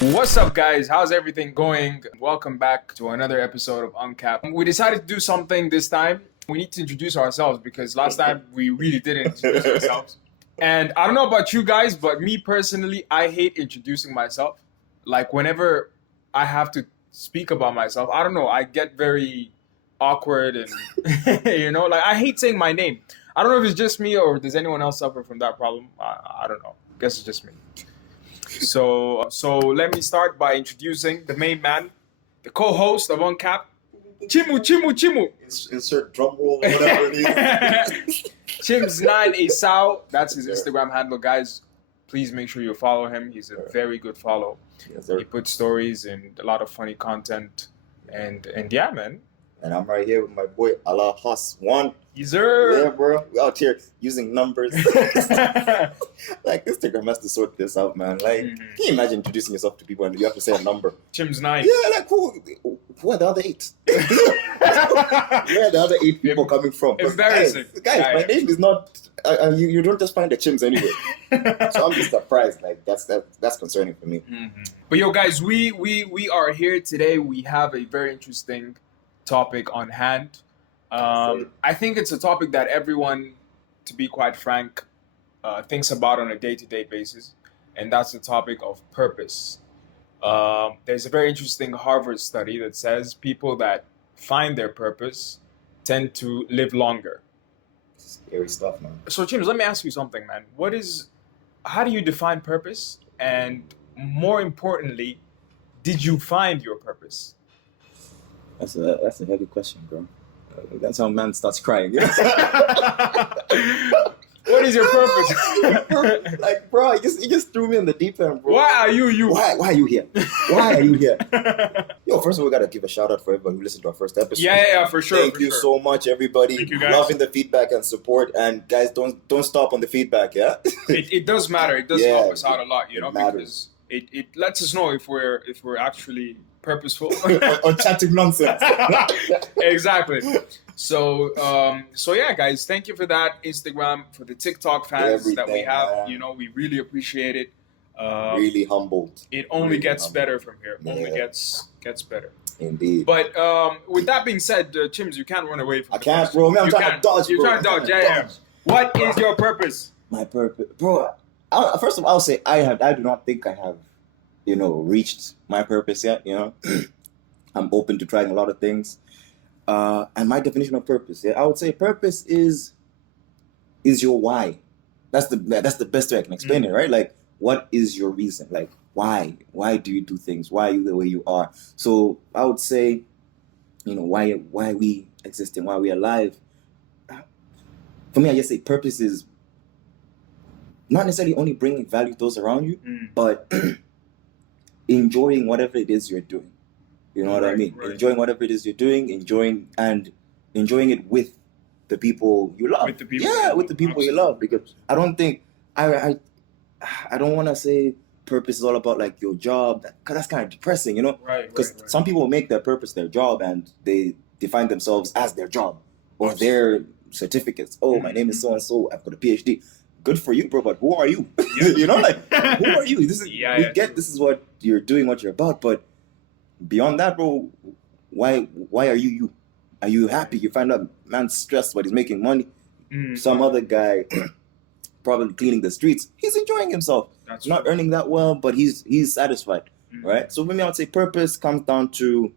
What's up, guys? How's everything going? Welcome back to another episode of Uncapped. We decided to do something this time. We need to introduce ourselves because last time we really didn't introduce ourselves. And I don't know about you guys, but me personally, I hate introducing myself. Like whenever I have to speak about myself, I don't know, I get very awkward and, like I hate saying my name. I don't know if it's just me or does anyone else suffer from that problem. I don't know. I guess it's just me. So let me start by introducing the main man, the co-host of Uncapped, Chimu. Insert drum roll or whatever it is. Chims9 Asao, that's his Instagram handle, guys. Please make sure you follow him. He's a very good follow. Yes, sir. He puts stories and a lot of funny content, and yeah, man. And I'm right here with my boy Allah Hass One. Yes, sir. Yeah, bro. We out here using numbers. Like Instagram has to sort this out, man. Like, can you imagine introducing yourself to people and you have to say a number? Chims9. Yeah, like who are the other 8? Where are the other 8 people coming from? Embarrassing. Guys, my name is not. You don't just find the Chims anyway. So I'm just surprised. Like that's concerning for me. Mm-hmm. But yo, guys, we are here today. We have a very interesting topic on hand. I think it's a topic that everyone, to be quite frank, thinks about on a day-to-day basis, and that's the topic of purpose. There's a very interesting Harvard study that says people that find their purpose tend to live longer. Scary stuff, man. So, James, let me ask you something, man. How do you define purpose? And more importantly, did you find your purpose? That's a heavy question, bro. That's how man starts crying. What is your purpose? Like, bro, you just threw me in the deep end, bro. Why are you? Why are you here? Why are you here? Yo, first of all, we gotta give a shout out for everybody who listened to our first episode. Yeah, for sure. Thank you so much, everybody. Thank you, guys. Loving the feedback and support. And guys, don't stop on the feedback, yeah? It does matter. It does help us out a lot, matters. because it lets us know if we're actually purposeful or chatting nonsense. Exactly. So yeah, guys, thank you for that. Instagram, for the TikTok fans that we have, man. We really appreciate it. Really humbled. It only really gets humbled. better from here. Yeah. Only gets better. Indeed. But with that being said, Chims, you can't run away from I the can't, question. bro. Man, I'm You trying can't. to dodge, You're bro. trying to I'm dodge. trying to Yeah. What is your purpose? My purpose, bro. First of all, I'll say I do not think I have, reached my purpose yet. I'm open to trying a lot of things. And my definition of purpose, I would say purpose is your why. That's the best way I can explain it, right? Like, what is your reason? Like, why? Why do you do things? Why are you the way you are? So I would say, why we exist and why we're alive. For me, I just say purpose is not necessarily only bringing value to those around you, but enjoying whatever it is you're doing. You know what I mean? Right. Enjoying whatever it is you're doing, enjoying it with the people you love. With the people. Yeah, with the people you love. Because I don't think I don't want to say purpose is all about like your job, because that's kind of depressing, Right. Because some people make their purpose their job and they define themselves as their job or their certificates. Oh, my name is so and so. I've got a PhD. Good for you, bro. But who are you? Who are you? This is this is what you're doing, what you're about, but beyond that, bro, why are you? Are you happy? You find out man's stressed, but he's making money. Some other guy probably cleaning the streets. He's enjoying himself. That's not true. earning that well, but he's satisfied, right? So for me, I would say purpose comes down to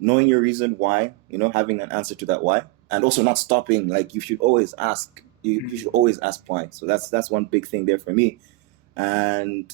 knowing your reason why, having an answer to that why, and also not stopping. Like you should always ask. You should always ask why. So that's one big thing there for me. And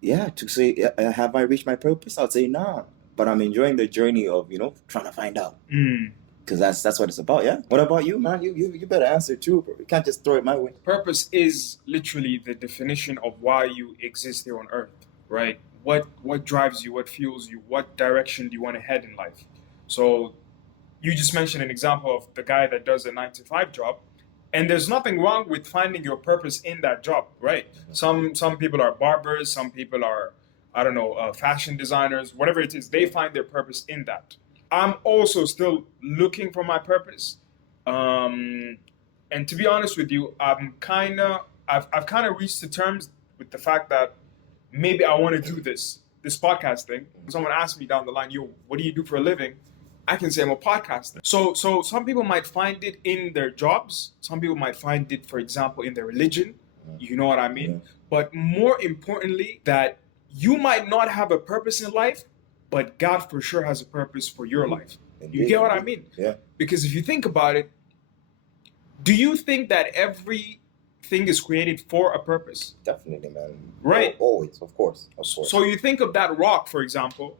yeah, to say have I reached my purpose? I would say nah. But I'm enjoying the journey of, trying to find out. Because that's what it's about, yeah? What about you, man? You better answer too, bro. You can't just throw it my way. Purpose is literally the definition of why you exist here on Earth, right? What drives you, what fuels you, what direction do you want to head in life? So you just mentioned an example of the guy that does a 9-to-5 job, and there's nothing wrong with finding your purpose in that job, right? Some people are barbers, some people are fashion designers, whatever it is, they find their purpose in that. I'm also still looking for my purpose. And to be honest with you, I've kind of reached to terms with the fact that maybe I want to do this podcast thing. Someone asks me down the line, yo, what do you do for a living? I can say I'm a podcaster. So some people might find it in their jobs. Some people might find it, for example, in their religion. You know what I mean? Yeah. But more importantly, that you might not have a purpose in life, but God for sure has a purpose for your life. Indeed, You get what I indeed. mean? Yeah. Because if you think about it, do you think that everything is created for a purpose? Definitely, man. Right. Always, of course. So you think of that rock, for example,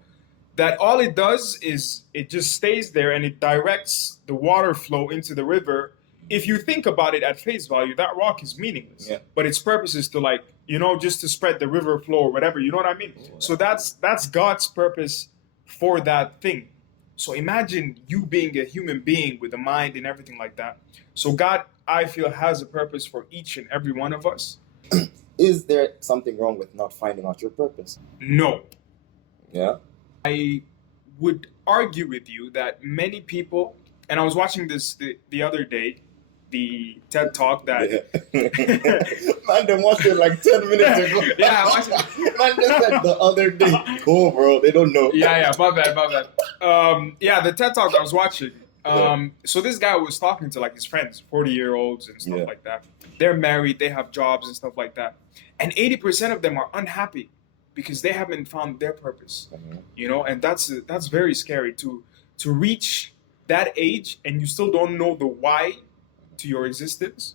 that all it does is it just stays there and it directs the water flow into the river. If you think about it at face value, that rock is meaningless. Yeah. But its purpose is to, like, you know, just to spread the river flow or whatever. You know what I mean? Yeah. So that's God's purpose for that thing. So imagine you being a human being with a mind and everything like that. So God, I feel, has a purpose for each and every one of us. Is there something wrong with not finding out your purpose? No. Yeah. I would argue with you that many people, and I was watching this the other day, the TED Talk that... Man, they watched it like 10 minutes ago. Yeah, I watched it. Man, just said the other day. Cool, bro. They don't know. Yeah, above that. Yeah, the TED Talk I was watching. So this guy was talking to, like, his friends, 40-year-olds and stuff like that. They're married, they have jobs and stuff like that. And 80% of them are unhappy because they haven't found their purpose. You know, and that's very scary to reach that age and you still don't know the why to your existence.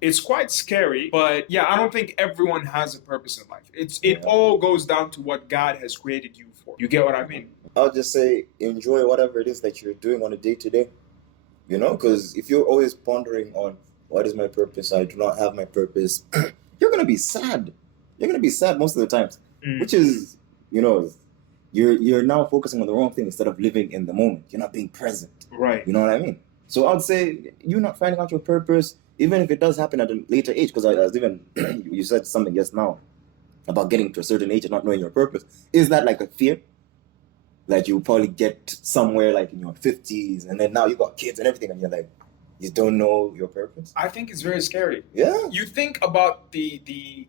It's quite scary, but yeah, I don't think everyone has a purpose in life. It all goes down to what God has created you for. You get what I mean? I'll just say enjoy whatever it is that you're doing on a day-to-day. You know, because if you're always pondering on what is my purpose, I do not have my purpose, you're going to be sad. You're going to be sad most of the times, which is, you know, you're now focusing on the wrong thing instead of living in the moment. You're not being present. Right. You know what I mean? So I'd say you not finding out your purpose, even if it does happen at a later age, because I was even, you said something just now about getting to a certain age and not knowing your purpose. Is that like a fear? Like you probably get somewhere like in your 50s and then now you got kids and everything and you're like, you don't know your purpose? I think it's very scary. Yeah. You think about the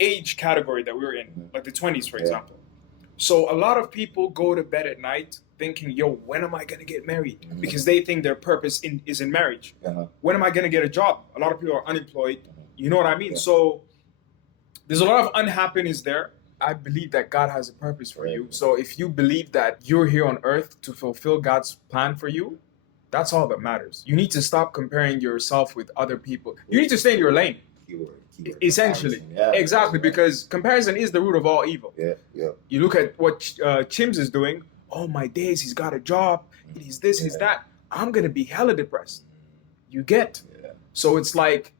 age category that we're in, like the 20s, for example. So a lot of people go to bed at night thinking, yo, when am I going to get married? Because they think their purpose is in marriage. When am I going to get a job? A lot of people are unemployed. You know what I mean? So there's a lot of unhappiness there. I believe that God has a purpose for you. So if you believe that you're here on earth to fulfill God's plan for you, that's all that matters. You need to stop comparing yourself with other people. You need to stay in your lane. Keyword. Essentially. Exactly, because comparison is the root of all evil. You look at what Chims is doing. Oh my days, he's got a job. He's this, he's that. I'm going to be hella depressed. You get? So it's like,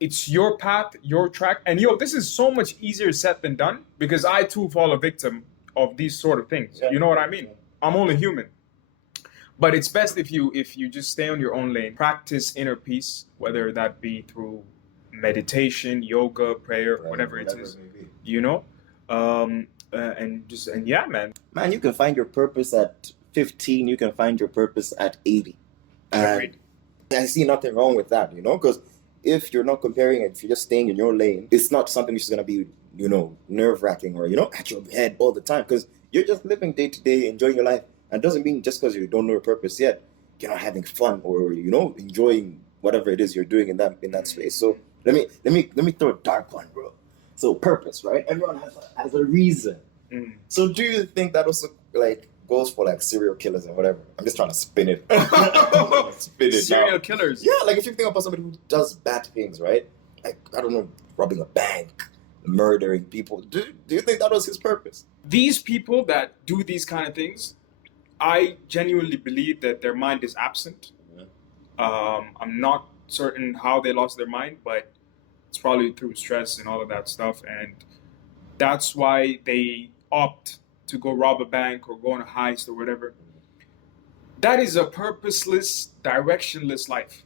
it's your path, your track. And this is so much easier said than done because I too fall a victim of these sort of things. You know what I mean? I'm only human. But it's best if you just stay on your own lane, practice inner peace, whether that be through meditation, yoga, prayer, whatever it is, you know? And yeah, man. Man, you can find your purpose at 15, you can find your purpose at 80. And I see nothing wrong with that, you know, because if you're not comparing and if you're just staying in your lane, it's not something which is going to be, you know, nerve-wracking or, you know, at your head all the time because you're just living day to day, enjoying your life. And it doesn't mean just because you don't know your purpose yet, you're not having fun or, you know, enjoying whatever it is you're doing in that space. So let me throw a dark one, bro. So purpose, right? Everyone has a reason. So do you think that also like goes for like serial killers and whatever? I'm just trying to spin it. Serial killers. Yeah, like if you think about somebody who does bad things, right? Like, I don't know, robbing a bank, murdering people. Do you think that was his purpose? These people that do these kind of things, I genuinely believe that their mind is absent. I'm not certain how they lost their mind, but it's probably through stress and all of that stuff. And that's why they opt to go rob a bank or go on a heist or whatever. That is a purposeless, directionless life.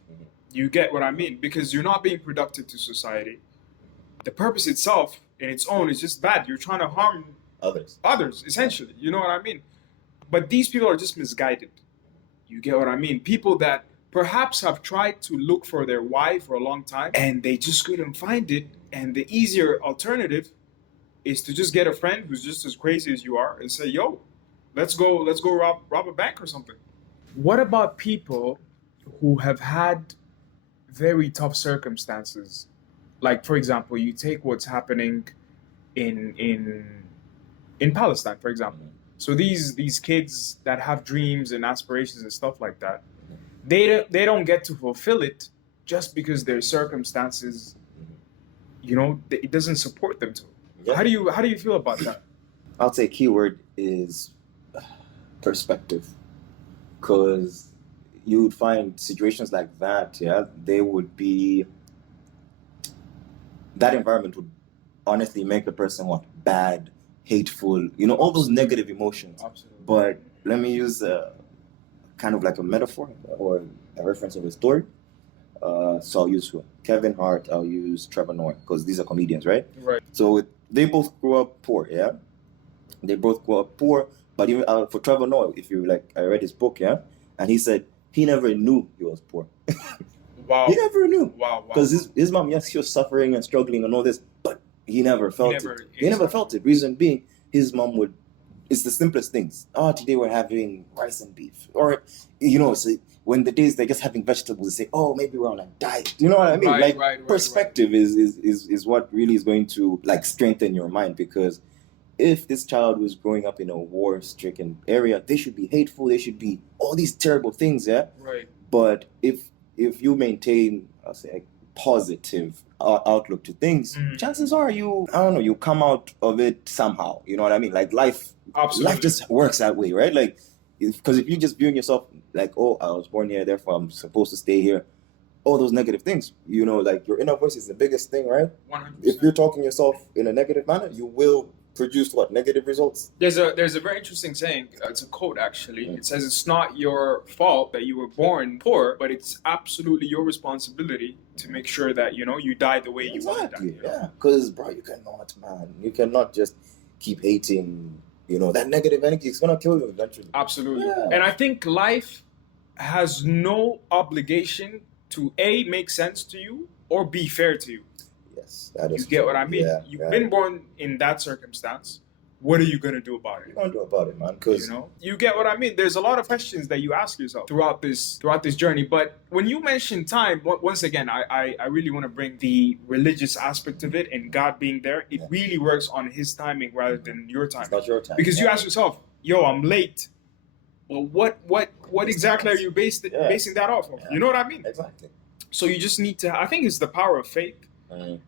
You get what I mean? Because you're not being productive to society. The purpose itself, in its own, is just bad. You're trying to harm others, essentially. You know what I mean? But these people are just misguided. You get what I mean? People that perhaps have tried to look for their why for a long time, and they just couldn't find it. And the easier alternative is to just get a friend who's just as crazy as you are and say, yo, let's go rob a bank or something. What about people who have had very tough circumstances? Like, for example, you take what's happening in Palestine, for example. So these kids that have dreams and aspirations and stuff like that, they don't get to fulfill it just because their circumstances, it doesn't support them to. Yeah. How do you feel about that? I'll say keyword is perspective, because you would find situations like that. Yeah, that environment would honestly make the person bad, hateful, all those negative emotions. Absolutely. But let me use kind of like a metaphor or a reference of a story. So I'll use Kevin Hart, I'll use Trevor Noah, because these are comedians, right? Right. So they both grew up poor, yeah? They both grew up poor, but even for Trevor Noah, I read his book, yeah? And he said he never knew he was poor. Wow. He never knew. Wow. Because his mom, yes, she was suffering and struggling and all this, but he never felt it. He never felt it. Reason being, his mom it's the simplest things. Oh, today we're having rice and beef. Or, so when the days they're just having vegetables, they say, oh, maybe we're on a diet. You know what I mean? Right, perspective is what really is going to strengthen your mind, because if this child was growing up in a war-stricken area, they should be hateful, they should be all these terrible things, yeah? Right. But if you maintain, I'll say, a positive outlook to things, chances are you come out of it somehow. You know what I mean? Like life just works that way, right? Like, because if you just viewing yourself like, oh, I was born here, therefore I'm supposed to stay here, all those negative things, your inner voice is the biggest thing, right? 100%. If you're talking yourself in a negative manner, you will produce negative results. There's a very interesting saying. It's a quote, actually. It says it's not your fault that you were born poor, but it's absolutely your responsibility to make sure that you die the way you want to die. Yeah, because bro, you cannot just keep hating. That negative energy is gonna kill you eventually. Absolutely. Yeah. And I think life has no obligation to A, make sense to you, or be fair to you. Yes, that is. You get what I mean? Yeah, You've been born in that circumstance. What are you gonna do about it? What are you gonna do about it, man? Because you get what I mean. There's a lot of questions that you ask yourself throughout this journey. But when you mention time, once again, I really want to bring the religious aspect of it and God being there. It really works on His timing rather than your timing. It's not your time. Because you ask yourself, "Yo, I'm late." Well, what exactly are you basing that off of? Yeah. You know what I mean? Exactly. So you just need to. I think it's the power of faith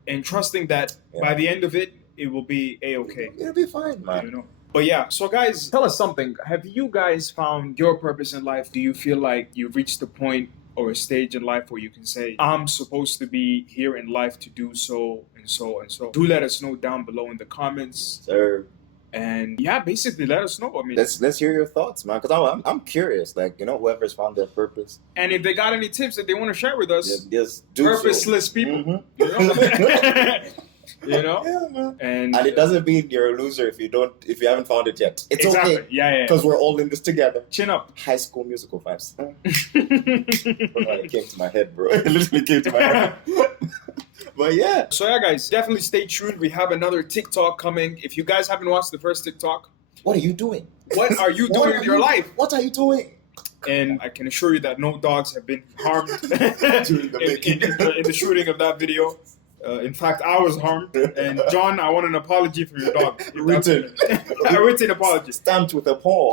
and trusting that by the end of it, it will be a-okay. It'll be fine, man. But yeah, so guys, tell us something. Have you guys found your purpose in life? Do you feel like you've reached a point or a stage in life where you can say, I'm supposed to be here in life to do so and so and so? Do let us know down below in the comments. Sir. And yeah, basically let us know. I mean, let's hear your thoughts, man, because I'm curious. Whoever's found their purpose, and if they got any tips that they want to share with us, just do purposeless people, Yeah, man. And it doesn't mean you're a loser if you haven't found it yet. It's okay. Yeah. Because we're all in this together. Chin up. High School Musical vibes. It came to my head, bro. It literally came to my head. But yeah. So yeah, guys, definitely stay tuned. We have another TikTok coming. If you guys haven't watched the first TikTok, what are you doing? What are you doing with your life? What are you doing? And I can assure you that no dogs have been harmed During the in the shooting of that video. In fact, I was harmed. And John, I want an apology for your dog. Written. A written apology. Stamped with a paw.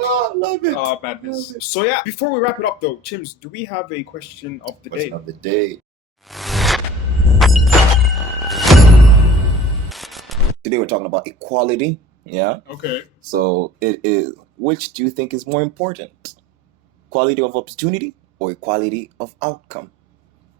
Oh, I love it. Oh, madness. So yeah, before we wrap it up though, Chims, do we have a question of the day? Question of the day. Today we're talking about equality. Yeah. Okay. So it is. Which do you think is more important? Quality of opportunity or equality of outcome?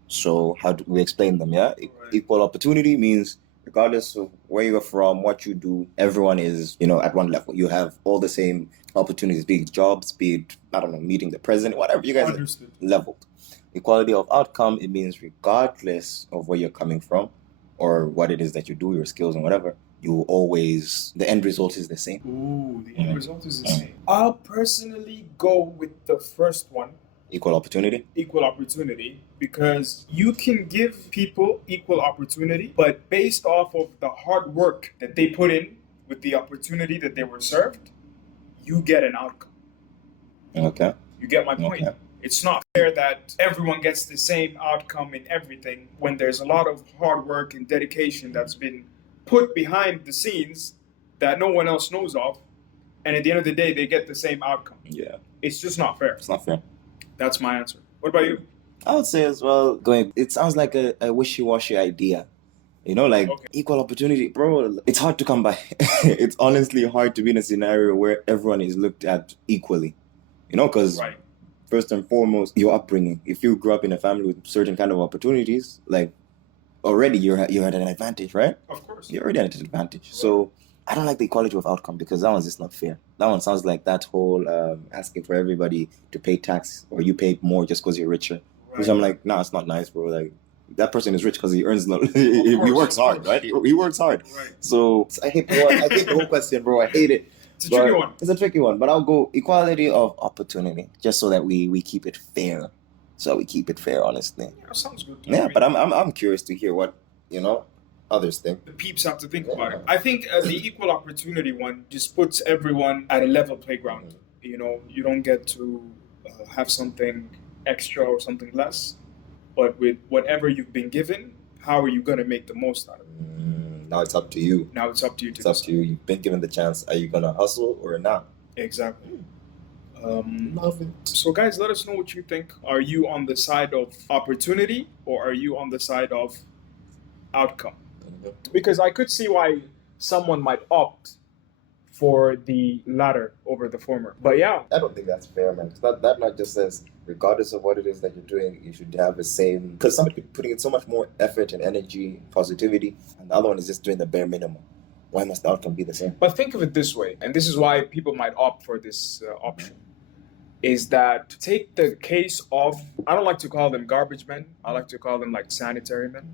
So how do we explain them? Yeah. Right. Equal opportunity means regardless of where you're from, what you do, everyone is, at one level. You have all the same opportunities, be it jobs, be it, meeting the president, whatever. You guys are leveled. Equality of outcome, it means regardless of where you're coming from or what it is that you do, your skills and whatever, the end result is the same. Ooh, the end result is the same. I'll personally go with the first one Equal opportunity. Equal opportunity, because you can give people equal opportunity, but based off of the hard work that they put in with the opportunity that they were served, you get an outcome. Okay. You get my point? Okay. It's not fair that everyone gets the same outcome in everything when there's a lot of hard work and dedication that's been put behind the scenes that no one else knows of, and at the end of the day, they get the same outcome. Yeah. It's just not fair. It's not fair. That's my answer. What about you? I would say as well, it sounds like a wishy-washy idea. You know, like Okay. equal opportunity, bro. It's hard to come by. It's honestly hard to be in a scenario where everyone is looked at equally. You know, because Right. first and foremost, your upbringing. If you grew up in a family with certain kind of opportunities, like already you're at an advantage, right? Of course. You're already at an advantage. So I don't like the equality of outcome because that one's just not fair. That one sounds like that whole asking for everybody to pay tax or you pay more just because you're richer. Which I'm like, nah, it's not nice, bro. Like that person is rich because he earns he works hard, right? He works hard. Right. So I hate the whole question, bro. I hate it. It's a tricky one. It's a tricky one, but I'll go equality of opportunity, just so that we keep it fair. So we keep it fair, honestly. Yeah, sounds good. Yeah, but I'm curious to hear what others think. The peeps have to think about it. I think the equal opportunity one just puts everyone at a level playground. You know, you don't get to have something extra or something less, but with whatever you've been given, how are you going to make the most out of it? Now it's up to you. Now it's up to you to It's up to you. You've been given the chance. Are you gonna hustle or not? Exactly. Love it. So guys, let us know what you think. Are you on the side of opportunity or are you on the side of outcome? Because I could see why someone might opt for the latter over the former. But yeah, I don't think that's fair, man. Because that not just says, regardless of what it is that you're doing, you should have the same. Because somebody could be putting in so much more effort and energy, positivity, and the other one is just doing the bare minimum. Why must the outcome be the same? but think of it this way, and this is why people might opt for this option, is that take the case of, I don't like to call them garbage men, I like to call them like sanitary men,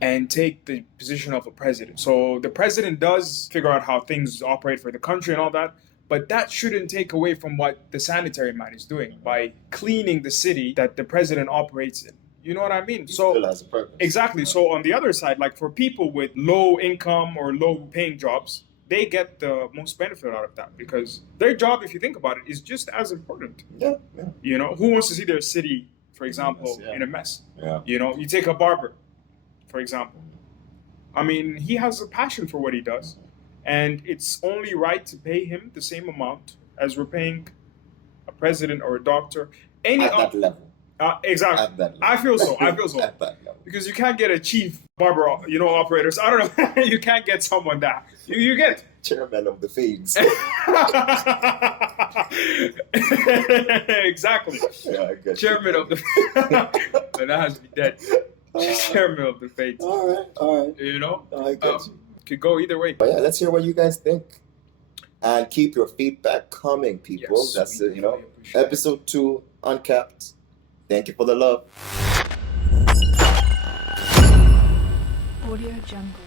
and take the position of a president. So the president does figure out how things operate for the country and all that, but that shouldn't take away from what the sanitary man is doing by cleaning the city that the president operates in. You know what I mean? It So still has a purpose. exactly. So on the other side, like for people with low income or low paying jobs, they get the most benefit out of that because their job, if you think about it, is just as important. Yeah. You know, who wants to see their city, for example, Yeah. in a mess? Yeah. You know, you take a barber, for example. I mean, he has a passion for what he does, and it's only right to pay him the same amount as we're paying a president or a doctor. At that level. Exactly. At that level. I feel so. At that level. Because you can't get a chief barber, operators. I don't know. You can't get someone that. You get. Chairman of the Fades. Exactly. Yeah, I get Chairman of the. No, that has to be dead. Chairman of the Fates. All right. You know? I get you. Could go either way. But yeah, let's hear what you guys think. And keep your feedback coming, people. Yes, That's we it, really appreciate it. Episode 2, Uncapped. Thank you for the love. Audio Jungle.